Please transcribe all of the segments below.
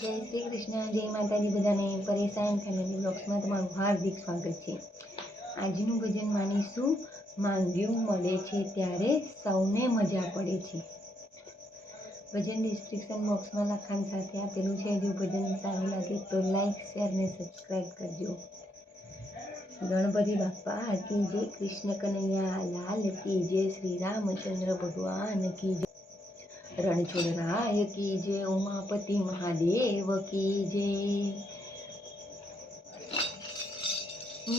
જય શ્રી કૃષ્ણ, જય માતાજી બધાને. પરેશાન ફેમિલી બ્લોગ્સમાં તમારું હાર્દિક સ્વાગત છે. આજનું ભજન માનીશું, માંગ્યું મળે છે ત્યારે સૌને મજા પડે છે. ભજન ડિસ્ક્રિપ્શન બોક્સમાં લખાણ સાથે આપેલું છે. જો ભજન સારું લાગે તો લાઈક, શેર ને સબસ્ક્રાઈબ કરજો. ગણપતિ બાપ્પા કી જય, કૃષ્ણ કનૈયા લાલ કી જય, શ્રી રામચંદ્ર ભગવાન કી જય, રણછોડરાય કી જય, ઉમાપતિ મહાદેવ કી જય.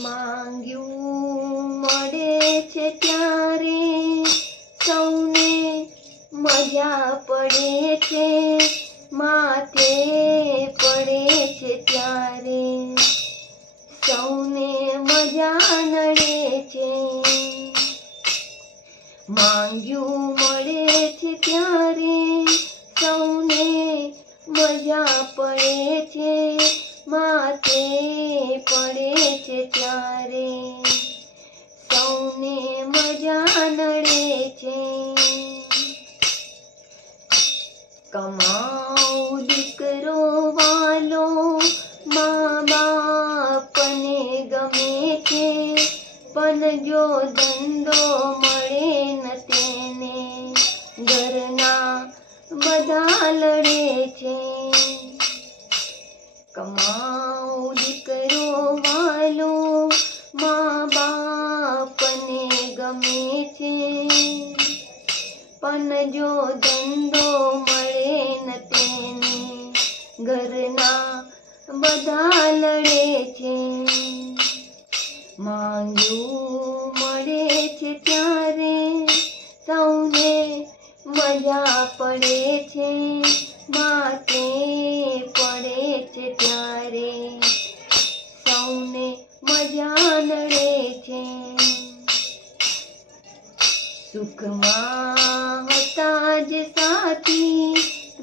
માંગ્યું મળે છે ત્યારે સૌને મજા પડે છે, માથે પડે છે ત્યારે સૌને મજા નડે છે. માંગ્યું મળે છે ત્યારે સૌને મજા પડે છે, માથે પડે છે ત્યારે સૌને મજા નડે છે. કમાઉ દીકરો વાલો મા બાપને ગમે છે, પણ જો ધંધો મળે ન તેને ઘરના બધા લડે છે. કમાઉ દીકરો વાલો મા બાપને ગમે છે, પણ જો ધંધો મળે ન તેને ઘરના બધા લડે છે. માંગ્યું મળે છે ત્યારે સૌને મજા પડે છે, માથે પડે છે ત્યારે સૌને મજા નડે છે. સુખમાં હતા જે સાથી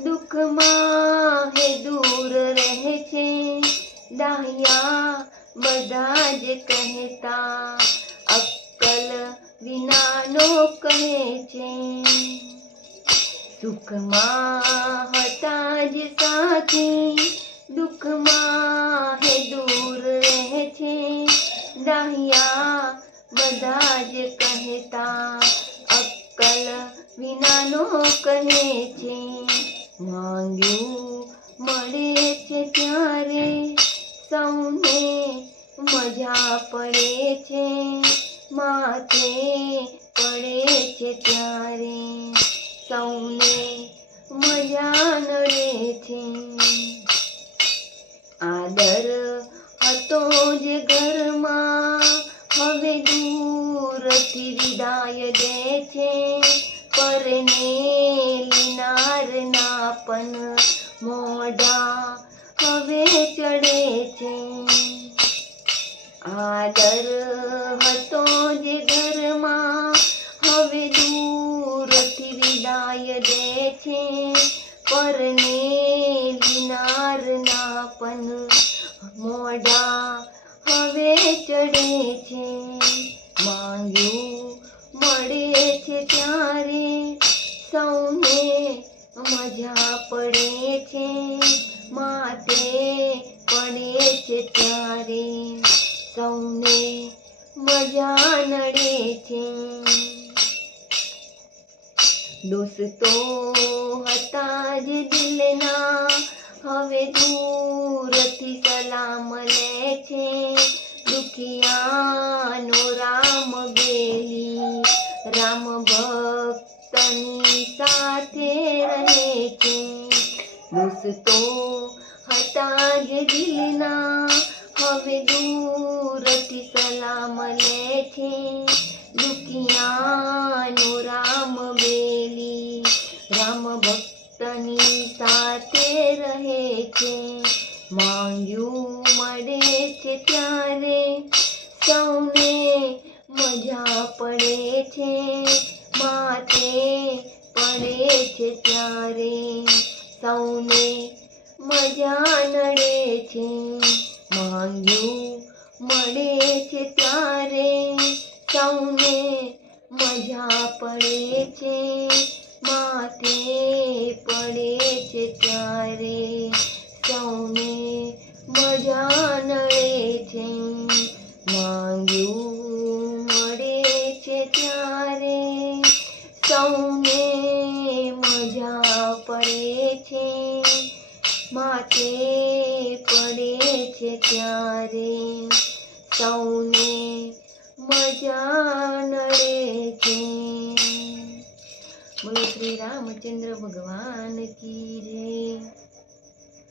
દુઃખમાં હે દૂર રહે છે, ડાહ્યા બધા જ કહેતા અક્કલ વિનાનો કહે છે. સુખમાં હતા જે સાથી દુઃખમાં હે દૂર રહે છે, ડાહ્યા બધા જ કહેતા અક્કલ વિનાનો કહે છે. માંગ્યું મળે છે ત્યારે સૌને મજા પડે છે, માથે પડે છે ત્યારે સૌને મજા નડે છે. આદર હતો જે ઘરમાં હવે દૂરથી વિદાય દે છે, પરણેલી નારના પણ મોઢા હવે ચડે છે. આદર હતો જે ઘરમાં હવે દૂરથી વિદાય દે છે, પરણેલી નારના પણ મોઢા હવે ચડે છે. માંગ્યું મળે છે ત્યારે સૌને મજા પડે છે, માથે પડે છે ત્યારે સૌને મજા નડે છે. દોસ્તો હતા જે દિલના હવે દૂરથી સલામ લે છે, દુખિયાનો રામ બેલી રામ ભક્તની સાથે રહે છે. દોસ્તો હતા જે દિલના હવે દૂરથી સલામ લે છે, દુખિયાનો રામ બેલી રામ ભક્તની સાથે રહે છે. માંગ્યું મળે છે ત્યારે સૌને મજા પડે છે, માથે પડે છે ત્યારે સૌને મજા નડે છે. માંગ્યું મળે છે ત્યારે સૌને મજા પડે છે, માથે પડે છે ત્યારે ત્યારે સૌને મજા પડે છે, માથે પડે છે ત્યારે સૌને મજા નડે છે. બોલો શ્રી રામચંદ્ર ભગવાન કી જય.